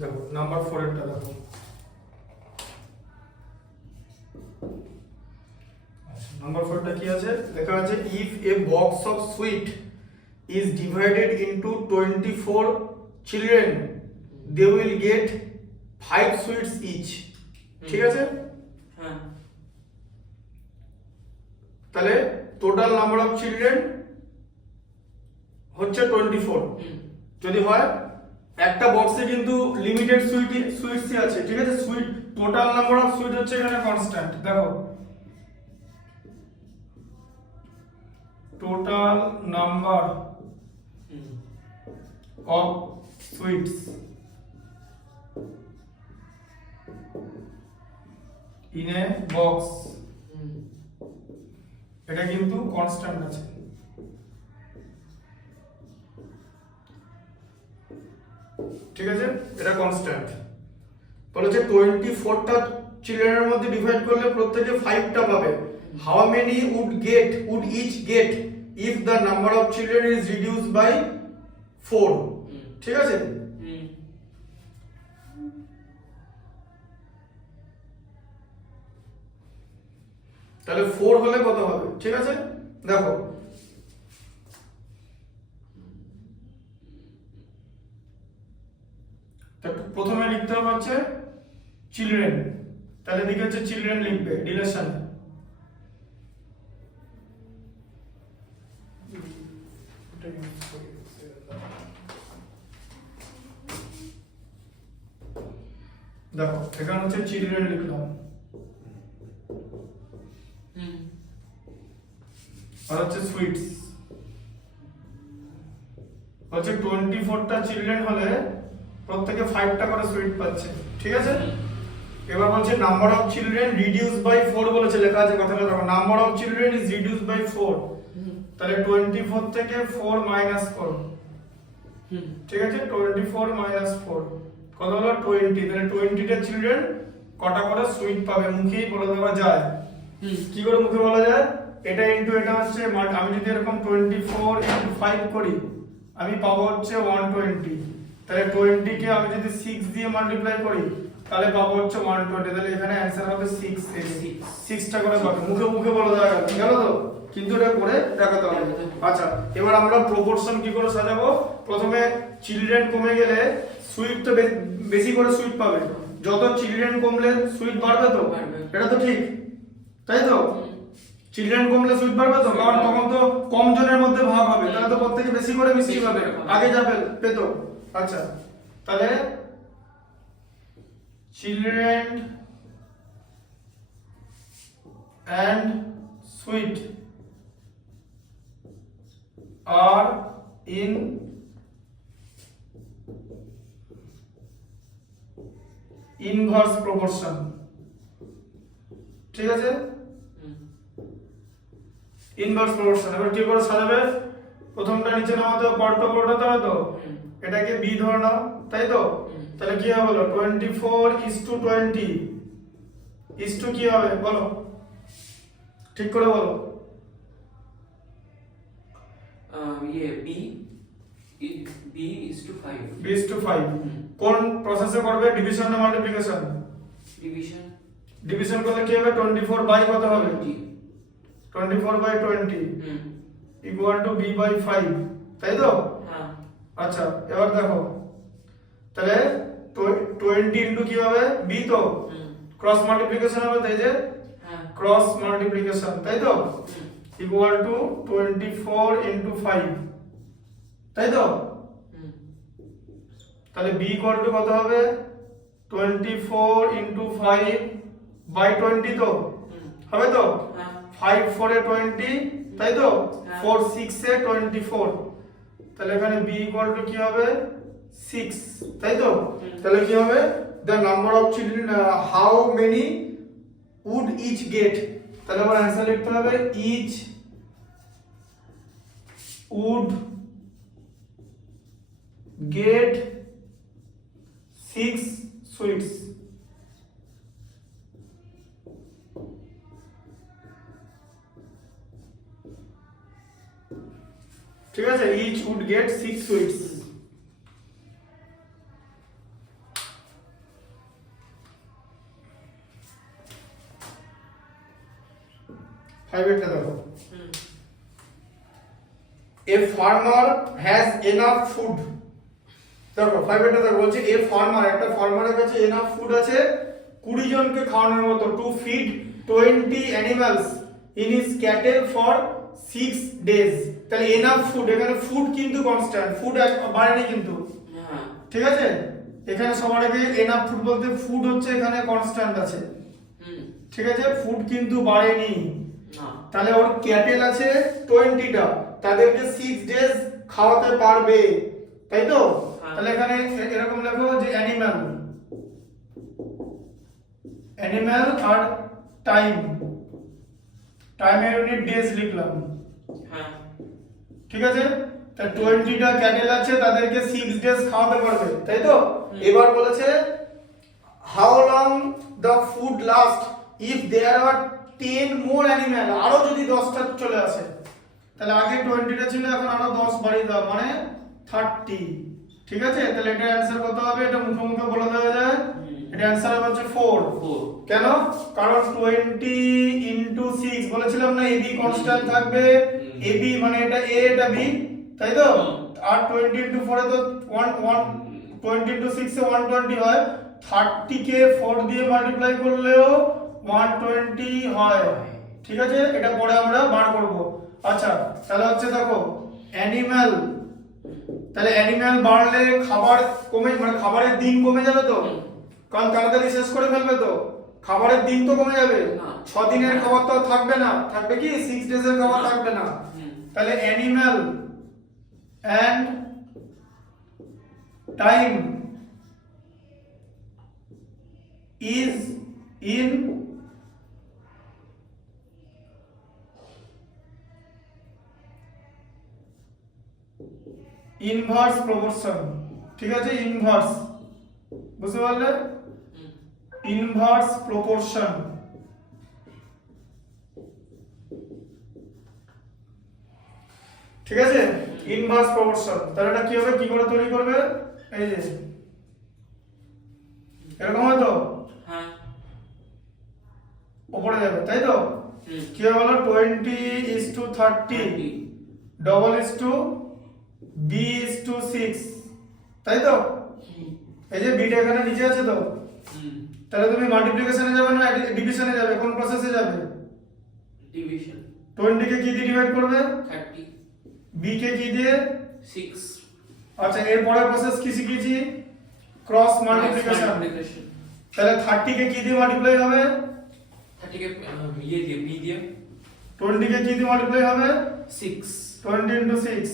দেখো নাম্বার 4 এরটা দেখো, নাম্বার 4টা কি আছে লেখা আছে, if A box of sweet is divided into 24 children they will get 5 sweets each, ঠিক আছে? হ্যাঁ, তাহলে টোটাল নাম্বার অফ চিলড্রেন হচ্ছে 24 যদি হয়, একটা বক্সে কিন্তু লিমিটেড সুইটসই আছে, ঠিক আছে? Sweet total number of sweet হচ্ছে এখানে কনস্ট্যান্ট, দেখো total number of sweets in a box এটা কিন্তু কনস্ট্যান্ট আছে, ঠিক আছে? এটা কনস্ট্যান্ট বলেছে 24টা চিলড্রেনের মধ্যে ডিভাইড করলে প্রত্যেকে 5টা পাবে। How many would each get if the number of children is reduced by 4, ঠিক আছে? তাহলে 4 হলে কত হবে, ঠিক আছে? দেখো প্রথমে লিখতে হবে হচ্ছে চিলড্রেন, তাহলে দিকে হচ্ছে চিলড্রেন লিখবে রিলেশন, দেখো এখানে হচ্ছে চিলড্রেন লিখলাম, আর হচ্ছে সুইটস হচ্ছে 24টা চিলড্রেন হলে প্রত্যেকে 5টা করে সুইট পাচ্ছে, ঠিক আছে? এবার বলছে number of children reduce by 4 বলেছে, লেখা আছে কথাটা দেখো, number of children is reduce by 4, তাহলে 24 থেকে 4 মাইনাস করো, ঠিক আছে? 24 মাইনাস 4 কত হলো 20, তাহলে 20টা চিলড্রেন কটা করে সুইট পাবে মুখেই বলে দেওয়া যায়। কি করে মুখে বলা যায়? এটা ইনটু এটা হচ্ছে, আমি যদি এরকম 24 ইনটু 5 করি আমি পাবো হচ্ছে 120, তাহলে 20 কে আমি যদি 6 দিয়ে মাল্টিপ্লাই করি তাহলে পাবো হচ্ছে 120, তাহলে এখানে অ্যানসার হবে 6টা করে পাবে, মুখে মুখে বলা যায় গেল তো, কিন্তু এটা করে দেখাতে হবে। আচ্ছা এবার আমরা প্রপোর্শন কি করে সাজাবো, প্রথমে চিলড্রেন কমে গেলে সুইট তো বেশি করে সুইট পাবে, যত চিলড্রেন কমলে সুইট বাড়বে তো, এটা তো ঠিক তাই তো? চিলড্রেন কমলে সুইট বাড়বে তো, কারণ তখন তো কম জনের মধ্যে ভাগ হবে, তাহলে তো প্রত্যেকে বেশি করে মিষ্টি পাবে, আগে যাবে পেতো। আচ্ছা তাহলে children and sweet are in inverse proportion, ঠিক আছে? ইনভার্স প্রপোর্শন এবার কি করে সাজাবে, প্রথমটা নিচে নামাতে হবে, পরটা পরটাতে হবে তো, এটাকে বি ধরে নাও তাই তো, তাহলে কি হবে বলো 24:20 ইস টু কি হবে বলো, ঠিক করে বলো। ये b is to 5, b is to 5 কোন প্রসেসে করবে, ডিভিশন না মাল্টিপ্লিকেশন? ডিভিশন করলে কি হবে, 24 বাই কত হবে 24/20 ইকুয়াল টু b বাই 5 তাই তো? হ্যাঁ। আচ্ছা এবার দেখো তাহলে 20 ইনটু কি হবে b তো, ক্রস মাল্টিপ্লিকেশন হবে তাই যে, ক্রস মাল্টিপ্লিকেশন তাই তো, ইকুয়াল টু 24 ইনটু 5 তাই তো? তাহলে b ইকুয়াল টু কত হবে 24 ইনটু 5 বাই 20 তো হবে তো, 5 4 এ 20 তাই তো, 4 6 এ 24, তাহলে এখানে b ইকুয়াল টু কি হবে 6 তাই তো? তাহলে কি হবে, the number of children how many would each get, তাহলে আমার आंसर লিখতে হবে each would get 6 sweets, ঠিক আছে? each would get 6 sweets। 5 এরটা দেখো hmm a farmer has enough food, দেখো 5 এরটা দেখো বলছে এ ফার্মার, একটা ফার্মারের কাছে এনাফ ফুড আছে 20 জনকে খাওয়ানোর মতো, to feed 20 animals in his cattle for 6 days. তাহলে এনাফ ফুড, এখানে ফুড কিন্তু কনস্ট্যান্ট, ফুড বাড়েনি কিন্তু, হ্যাঁ ঠিক আছে, এখানে সবার আগে এনাফ ফুড বলতে ফুড হচ্ছে এখানে কনস্ট্যান্ট আছে, হুম ঠিক আছে, ফুড কিন্তু বাড়েনি। না তাহলে ওর ক্যাটেল আছে 20টা, তাদেরকে 6 ডেজ খাওয়াতে পারবে, তাই তো? হ্যাঁ। তাহলে এখানে এরকম লেখো যে অ্যানিম্যাল, অ্যানিম্যাল আর টাইম, টাইমের ইউনিট ডেজ লিখলাম, হ্যাঁ ঠিক আছে। তা 20টা ক্যাটেল আছে, তাদেরকে 6 ডেজ খাওয়াতে পারবে, তাই তো? এবার বলেছে how long the food last if there are 10 more animal, আরো যদি 10টা চলে আসে, তাহলে আগে 20টা ছিল, এখন আরো 10 বাড়িয়ে দাও, মানে 30, ঠিক আছে। তাহলে এটা অ্যানসার কত হবে? এটা মুখে মুখে বলে দেওয়া যায়, এটা অ্যানসার হবে হচ্ছে 4। 4 কেন? কারণ 20 ইনটু 6 বলেছিলাম না, এবি কনস্ট্যান্ট থাকবে, এবি মানে এটা এ এটা বি, তাই তো? আর 20 ইনটু 4 এ তো 20 ইনটু 6 এ 120 হয়, 30 কে 4 দিয়ে মাল্টিপ্লাই করলেও 120 হয়, ঠিক আছে। এটা পরে আমরা বার করব। আচ্ছা, তাহলে হচ্ছে দেখো অ্যানিম্যাল, তাহলে অ্যানিম্যাল বাড়লে খাবার কমে, মানে খাবারের দিন কমে যাবে তো, কারণ তাড়াতাড়ি শেষ করে ফেলবে তো, খাবারের দিন তো কমে যাবে, না। 6 দিনের খাবার তো থাকবে না, থাকবে কি 6 ডেজের খাবার না। থাকবে না। হুম তাহলে animal and time is in inverse proportion, ঠিক আছে, ইনভার্স, বুঝতে পারলে? হুম ইনভার্স প্রপোর্শন, ঠিক আছে, ইনভার্স প্রপোর্শন। তাহলে এটা কি হবে, কি করে তৈরি করবে? এই যে এরকম হয় তো, হ্যাঁ উপরে যাবে, তাই তো? হুম কি হবে বলো, 20:30 double is to b is to 6, তাই তো? এই যে বিটা এখানে নিচে আছে তো, হুম তাহলে তুমি মাল্টিপ্লিকেশনে যাবে না ডিভিশনে যাবে, কোন প্রসেসে যাবে? ডিভিশন 20 কে কি দিয়ে ডিভাইড করবে? 30 বি কে কি দিয়ে? 6 আচ্ছা, এর পরের প্রসেস কি শিখেছি? Cross multiplication. তাহলে 30 কে কি দিয়ে মাল্টিপ্লাই হবে? 30 কে ইয়ে দিয়ে বি দিয়ে 20 কে কি দিয়ে মাল্টিপ্লাই হবে? 6 20 ইনটু 6।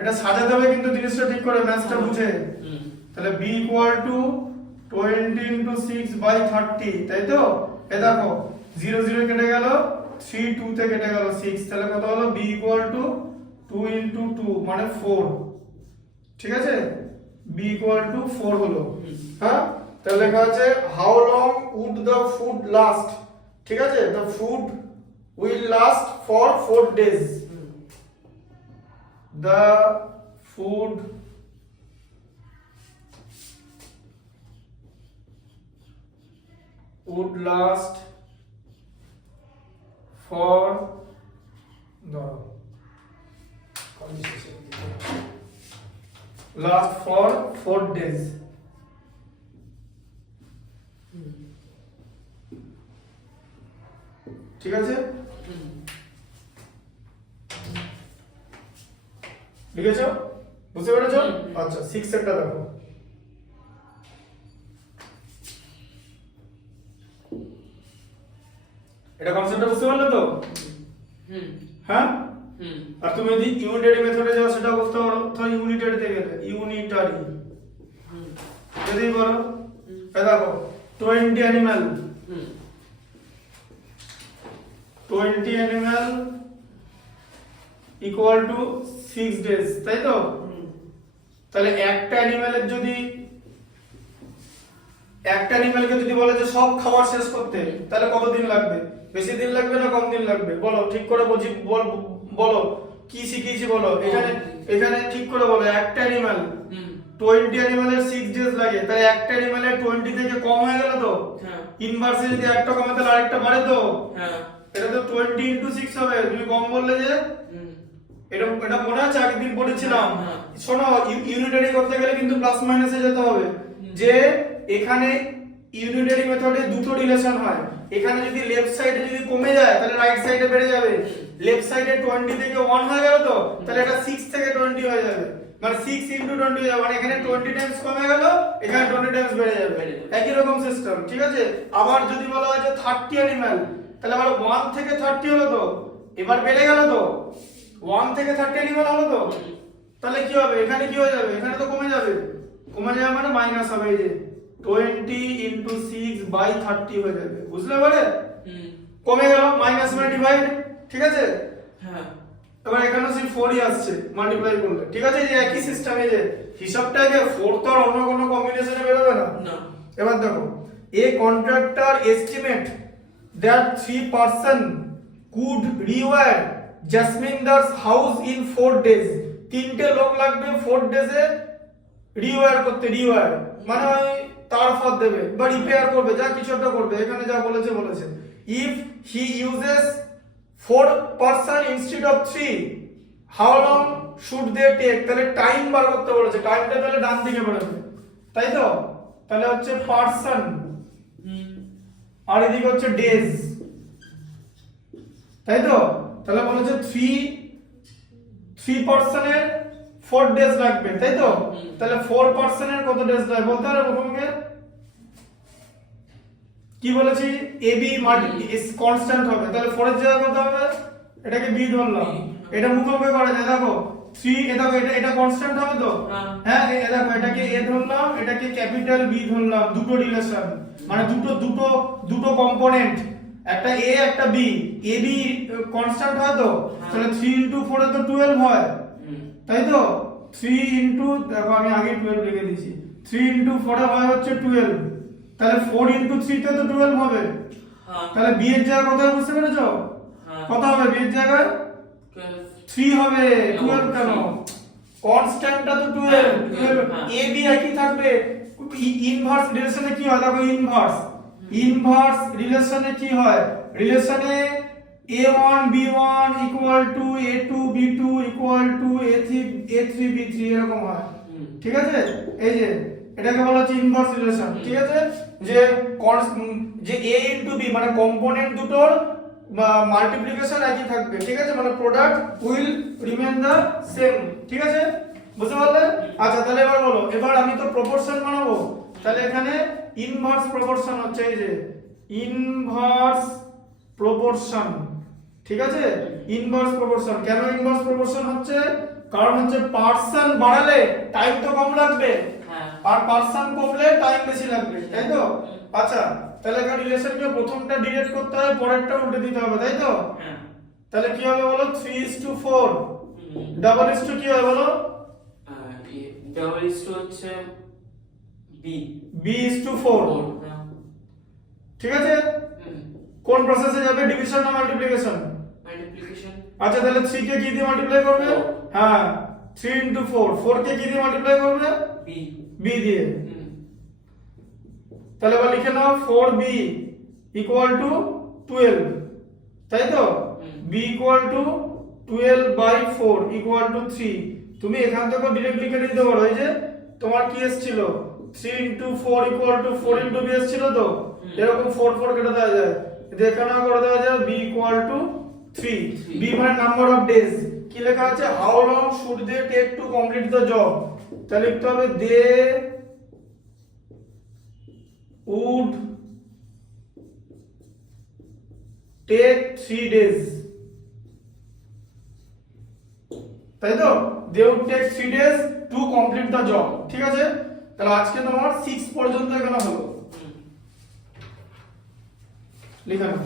এটা সাজাতে হবে কিন্তু জিনিসটা ঠিক করে, ম্যাথটা বুঝে। হুম তাহলে b equal to 20 into 6 by 30, তাই তো? এ দেখো 0 0 কেটে গেল, 3 2 তে কেটে গেল 6, তাহলে কত হলো? b ইকুয়াল টু 2 ইনটু 2 মানে 4, ঠিক আছে, b ইকুয়াল টু 4 হলো। হ্যাঁ, তাহলে লেখা আছে how long would the food last, ঠিক আছে, the food will last for 4 days, the food would last for the last for 4 days, ঠিক আছে, লিখেছো? বুঝতে পেরেছো? আচ্ছা, 6 একটা দেখো, এটা কনসেপ্টটা বুঝতে পারলে তো? হুম হ্যাঁ, হুম আর তুমি যদি ইউনিটারি মেথডে যাও সেটা বুঝতে পারো, তো ইউনিটারিতে গেলে ইউনিটারি হুম যদি বলো, এই দেখো 20 animal, hmm 20 animal equal to 6 days, তাই তো? তাহলে একটা অ্যানিমালের যদি, একটা অ্যানিমালকে যদি বলে যে সব খাবার শেষ করতে, তাহলে কত দিন লাগবে? বেশি দিন লাগবে না কম দিন লাগবে? বলো, ঠিক করে বুঝি বলো, কি শিখিয়েছি বলো, এখানে এখানে ঠিক করে বলো, একটা অ্যানিমাল হুম 20 অ্যানিমালের 6 ডেজ লাগে, তাই একটা অ্যানিমালের 20 থেকে কম হয়ে গেল তো, হ্যাঁ ইনভার্সে যদি একটা কমে তাহলে আরেকটা বাড়ে তো, হ্যাঁ এটা তো 20 ইনটু 6 হবে। তুমি কম বললে যে হুম এটা মনে আছে আগের দিন পড়েছিলাম। হ্যাঁ। শোনো, ইউনিটারি করতে গেলে কিন্তু প্লাস মাইনাসে যেতে হবে। যে এখানে ইউনিটারি মেথডে দুটো রিলেশন হয়, এখানে যদি লেফট সাইডে যদি কমে যায় তাহলে রাইট সাইডে বেড়ে যাবে। লেফট সাইডে 20 থেকে 1 হয়ে গেল তো, তাহলে এটা 6 থেকে 20 হয়ে যাবে, মানে 6 ইনটু 20 হয়ে যাবে, মানে এখানে 20 টাইমস কমে গেল, এখানে 20 টাইমস বেড়ে যাবে। একই রকম সিস্টেম, ঠিক আছে। আবার যদি বলা হয় যে 30 অ্যানিমাল, তাহলে আবার 1 থেকে 30 হলো তো, এবার বেড়ে গেল তো, 1 থেকে 30 অ্যানিমাল হলো তো, তাহলে কি হবে, এখানে কি হয়ে যাবে, এখানে তো কমে যাবে, কমে যাবে মানে মাইনাস হবে, এই যে 20 ইনটু 6 বাই 30 হয়ে যাবে, বুঝলে এবারে? হুম কমে গেল, মাইনাস মানে ডিভাইড, ঠিক আছে। হ্যাঁ এবার এখানে সেই 4ই আসছে মাল্টিপ্লাই করলে, ঠিক আছে। যে একই সিস্টেম, এই যে হিসাবটাকে 4 তো আর অন্য কোনো কম্বিনেশনে বেরোবে না। না এবার দেখো, a contractor estimate that 3 person could rewire Jasminder's house in 4 days. 3টে লোক লাগবে 4 ডেজে রিওয়ার করতে, রিওয়ার মানে ওই তার ফাঁদ দেবে বা রিপেয়ার করবে, যা কিছু একটা করবে, এখানে যা বলেছে বলেছে। If he uses 4 person instead of 3, how long should they take? তাহলে টাইম বার করতে বলেছে, টাইমটা তাহলে ডান দিকে বেরোবে, তাই তো। তাহলে হচ্ছে পারসন হুম আর এদিকে হচ্ছে ডেজ, তাই তো। তাহলে বলেছে 3 পারসনের 4 ডেজ লাগবে, তাই তো। তাহলে 4 পারসনের কত ডেজ লাগবে বলতে পারো মুখোমুখি? কি বলেছি, এ বি কনস্ট্যান্ট হবে, তাহলে 4 এর জায়গায় কত হবে, এটাকে বি ধরলাম, এটা মুখোমুখি করা যায়। দেখো 3, এটা দেখো, এটা কনস্ট্যান্ট হবে তো, হ্যাঁ। এই দেখো, এটাকে এ ধরলাম, এটাকে ক্যাপিটাল বি ধরলাম, দুটো রিলেশন, মানে দুটো কম্পোনেন্ট, একটা এ একটা বি, এ বি কনস্ট্যান্ট হয় তো, তাহলে 3 ইনটু 4 এ তো 12 হয়, তাই তো। 3 ইনটু, দেখো আমি আগে 12 লিখে দিয়েছি, 3 ইনটু 4 এ হয় হচ্ছে 12, তাহলে 4 ইনটু 3 তে তো 12 হবে। তাহলে বি এর জায়গায় কত হবে বুঝতে পেরেছো? কত হবে বি এর জায়গায়? 3 হবে। 12 কেন? কনস্ট্যান্টটা তো 12, এ বি একই থাকবে। ইনভার্স রিলেশনে কি হয় দেখো, ইনভার্স রিলেশনে কি হয়, রিলেশনে a1 b1 equal to a2 b2 equal to a3 b3 এরকম হয়, ঠিক আছে। এই যে এটাকে বলা হচ্ছে ইনভার্স রিলেশন, ঠিক আছে। যে a ইনটু b মানে কম্পোনেন্ট দুটোর মাল্টিপ্লিকেশন একই থাকবে, ঠিক আছে, মানে product will remain the same, ঠিক আছে, বুঝতে পারলে? আচ্ছা তাহলে এবার বলো, এবার আমি তো প্রপোর্শন বানাবো, তাহলে এখানে ইনভার্স প্রপোর্শন হচ্ছে, এই যে ইনভার্স প্রপোর্শন, ঠিক আছে। ইনভার্স প্রপোর্শন, কেন ইনভার্স প্রপোর্শন হচ্ছে, কারণ হচ্ছে পার্সন বাড়ালে টাইম তো কম লাগবে, আর পার্সন কমলে টাইম বেশি লাগবে, তাই তো। আচ্ছা তাহলে এখানে রিলেশনকে প্রথমটা ডিরেক্ট করতে হবে, পরেরটা উল্টে দিতে হবে, তাই তো। তাহলে কি হবে বলো, 3:4, ডাবল ইস টু কি হবে বলো, ডাবল ইস টু হচ্ছে b:4, ঠিক আছে। কোন প্রসেসে যাবে, ডিভিশন না মাল্টিপ্লিকেশন? মাল্টিপ্লিকেশন। আচ্ছা তাহলে 3 কে কি দিয়ে মাল্টিপ্লাই করবে? হ্যাঁ 3 ইনটু 4, 4 কে কি দিয়ে মাল্টিপ্লাই করবে? b দিয়ে। তাহলে এবার লিখে নাও 4b ইকুয়াল টু 12, তাই তো। b equal two 12/4 equal to 3। তুমি এখান থেকে ডাইরেক্ট লিখে দিতে পারো, এই যে তোমার কি এসেছিল 3 into 4 equal to 4 into b এসেছিল তো, এরকম 4 4 কেটে দেওয়া যায়, এখানে করে দেওয়া যায় b ইকুয়াল টু 3। b মানে নাম্বার অফ ডেজ, কি লেখা আছে, how long should they take to complete the job, তাহলে লিখতে হবে দে would take 3 days, তাই তো। they would take 3 days to complete the job, ঠিক আছে। তাহলে আজকে তোমার 6 পর্যন্ত এখানে হলো, লিখে নাও।